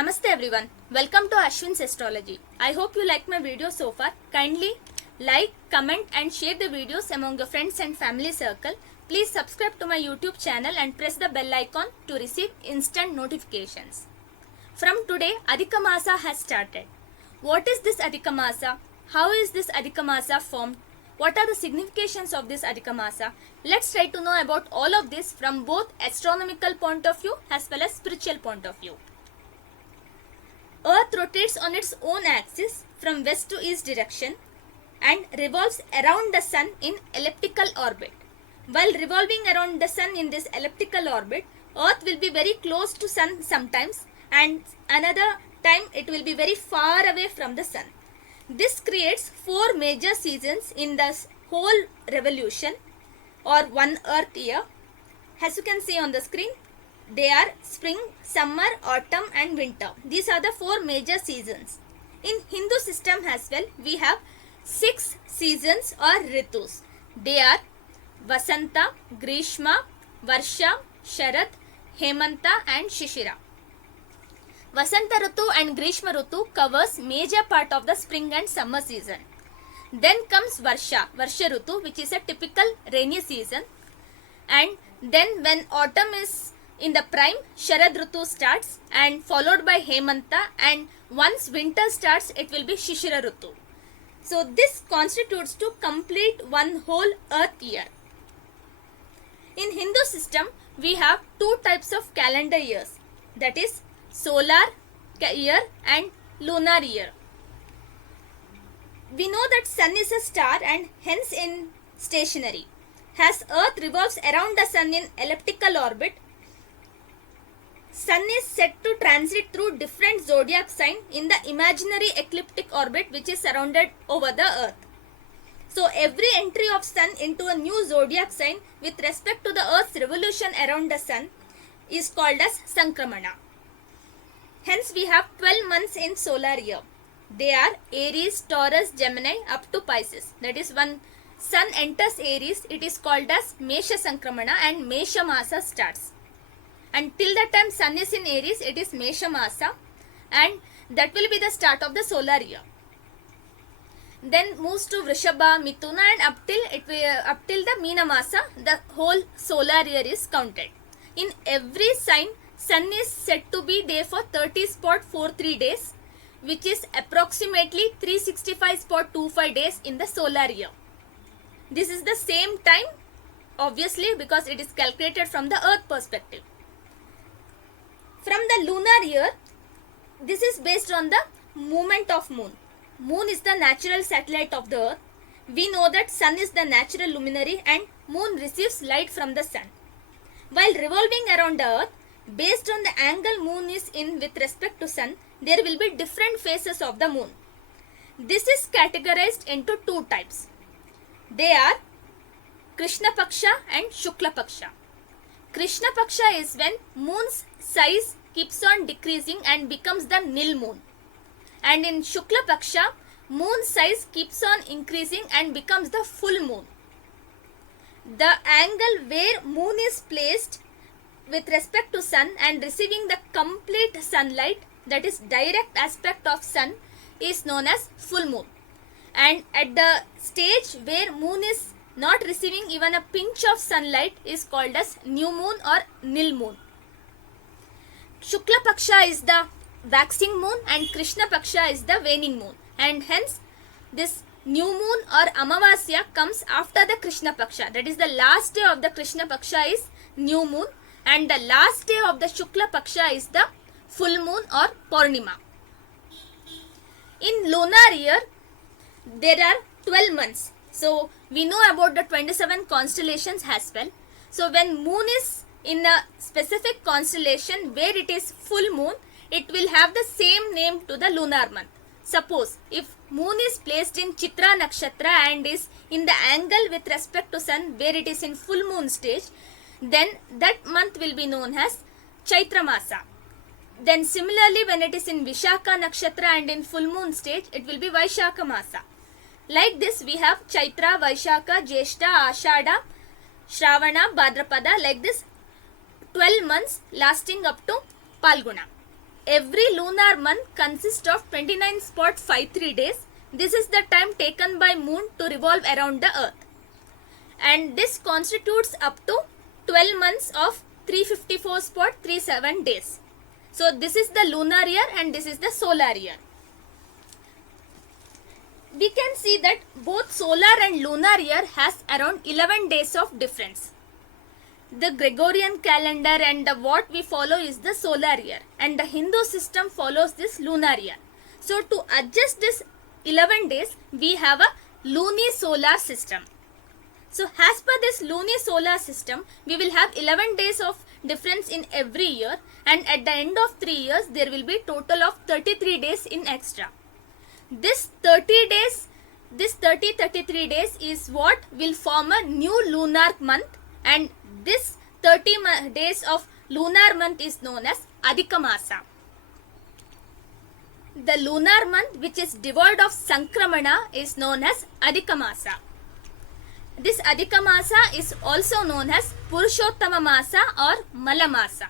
Namaste everyone. Welcome to Ashwin's Astrology. I hope you like my video so far. Kindly like, comment and share the videos among your friends and family circle. Please subscribe to my YouTube channel and press the bell icon to receive instant notifications. From today, Adhika Masa has started. What is this Adhika Masa? How is this Adhika Masa formed? What are the significations of this Adhika Masa? Let's try to know about all of this from both astronomical point of view as well as spiritual point of view. Earth rotates on its own axis from west to east direction and revolves around the sun in elliptical orbit. While revolving around the sun in this elliptical orbit, Earth will be very close to sun sometimes and another time it will be very far away from the sun. This creates 4 major seasons in the whole revolution or one Earth year. As you can see on the screen, they are spring, summer, autumn and winter. These are the 4 major seasons. In Hindu system as well, we have 6 seasons or ritus. They are Vasanta, Grishma, Varsha, Sharad, Hemanta and Shishira. Vasanta Ritu and Grishma Ritu covers major part of the spring and summer season. Then comes Varsha Ritu, which is a typical rainy season. And then when autumn is in the prime, Sharad Ritu starts and followed by Hemanta, and once winter starts, it will be Shishira Ritu. So this constitutes to complete one whole earth year. In Hindu system, we have 2 types of calendar years, that is solar year and lunar year. We know that sun is a star and hence in stationary. As earth revolves around the sun in elliptical orbit, sun is said to transit through different zodiac sign in the imaginary ecliptic orbit which is surrounded over the earth. So every entry of sun into a new zodiac sign with respect to the earth's revolution around the sun is called as Sankramana. Hence we have 12 months in solar year. They are Aries, Taurus, Gemini up to Pisces. That is when sun enters Aries, it is called as Mesha Sankramana and Mesha Masa starts. And till the time sun is in Aries, it is Mesha Masa and that will be the start of the solar year. Then moves to Vrishabha, Mithuna and up till the Meena Masa, the whole solar year is counted. In every sign, sun is said to be there for 30.43 days, which is approximately 365.25 days in the solar year. This is the same time, obviously, because it is calculated from the earth perspective. From the lunar year, this is based on the movement of moon. Moon is the natural satellite of the earth. We know that sun is the natural luminary and moon receives light from the sun. While revolving around the earth, based on the angle moon is in with respect to sun, there will be different phases of the moon. This is categorized into 2 types. They are Krishna Paksha and Shukla Paksha. Krishna Paksha is when moon's size keeps on decreasing and becomes the nil moon. And in Shukla Paksha, moon size keeps on increasing and becomes the full moon. The angle where moon is placed with respect to sun and receiving the complete sunlight, that is direct aspect of sun, is known as full moon. And at the stage where moon is not receiving even a pinch of sunlight is called as new moon or nil moon. Shukla Paksha is the waxing moon and Krishna Paksha is the waning moon, and hence this new moon or Amavasya comes after the Krishna Paksha. That is the last day of the Krishna Paksha is new moon and the last day of the Shukla Paksha is the full moon or Purnima. In lunar year, there are 12 months. So we know about the 27 constellations as well. So when moon is in a specific constellation where it is full moon, it will have the same name to the lunar month. Suppose if moon is placed in Chitra Nakshatra and is in the angle with respect to sun where it is in full moon stage, then that month will be known as Chaitra Masa. Then similarly when it is in Vishaka Nakshatra and in full moon stage, it will be Vaishaka Masa. Like this we have Chaitra, Vaishaka, Jeshta, Ashada, Shravana, Bhadrapada, like this 12 months lasting up to Palguna. every lunar month consists of 29.53 days. This is the time taken by moon to revolve around the earth. And this constitutes up to 12 months of 354.37 days. So this is the lunar year and this is the solar year. We can see that both solar and lunar year has around 11 days of difference. The Gregorian calendar and what we follow is the solar year, and the Hindu system follows this lunar year. So to adjust this 11 days, we have a lunisolar system. So as per this lunisolar system, we will have 11 days of difference in every year, and at the end of 3 years there will be total of 33 days in extra. This 33 days is what will form a new lunar month, and this 30 days of lunar month is known as Adhika Masa. The lunar month which is devoid of Sankramana is known as Adhika Masa. This Adhika Masa is also known as Purushottama Masa or Mala Masa.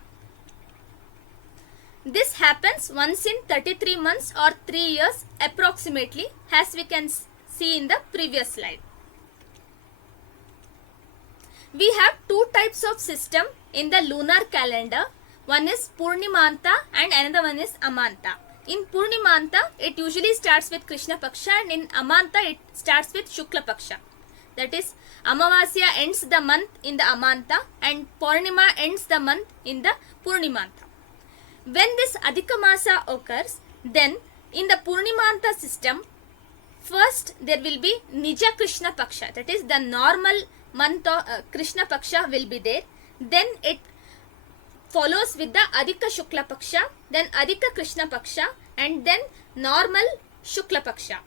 This happens once in 33 months or 3 years approximately, as we can see in the previous slide. We have two types of system in the lunar calendar. One is Purnimanta and another one is Amanta. In Purnimanta, it usually starts with Krishna Paksha, and in Amanta, it starts with Shukla Paksha. That is, Amavasya ends the month in the Amanta and Purnima ends the month in the Purnimanta. When this Adhika Masa occurs, then in the Purnimanta system, first there will be Nija Krishna Paksha, that is the normal month of Krishna Paksha will be there. Then it follows with the Adhika Shukla Paksha, then Adhika Krishna Paksha, and then normal Shukla Paksha.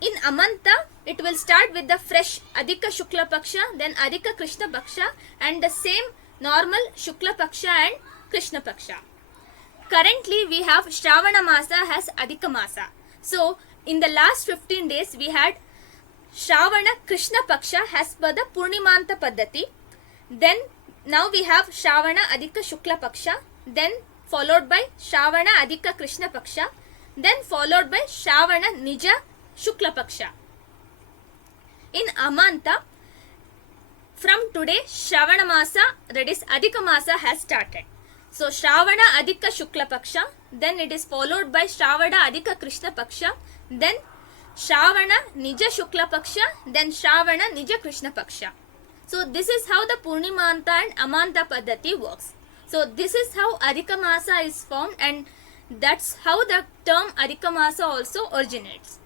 In Amanta, it will start with the fresh Adhika Shukla Paksha, then Adhika Krishna Paksha, and the same normal Shukla Paksha and Krishna Paksha. Currently, we have Shravana Masa has Adhika Masa. So, in the last 15 days, we had Shravana Krishna Paksha as per the Purnimanta Paddhati. Then, now we have Shravana Adhika Shukla Paksha, then followed by Shravana Adhika Krishna Paksha, then followed by Shravana Nija Shukla Paksha. In Amanta, from today, Shravana Masa, that is Adhika Masa has started. So, Shravana Adhika Shukla Paksha, then it is followed by Shravana Adhika Krishna Paksha, then Shravana Nija Shukla Paksha, then Shravana Nija Krishna Paksha. So, this is how the Purnimanta and Amanta Paddhati works. So, this is how Adhika Masa is formed, and that's how the term Adhika Masa also originates.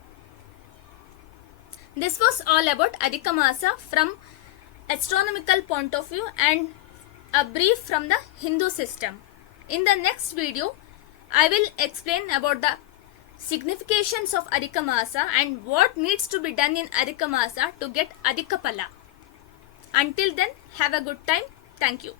This was all about Adhika Masa from astronomical point of view and a brief from the Hindu system. In the next video, I will explain about the significations of Adhika Masa and what needs to be done in Adhika Masa to get Adhika Pala. Until then, have a good time. Thank you.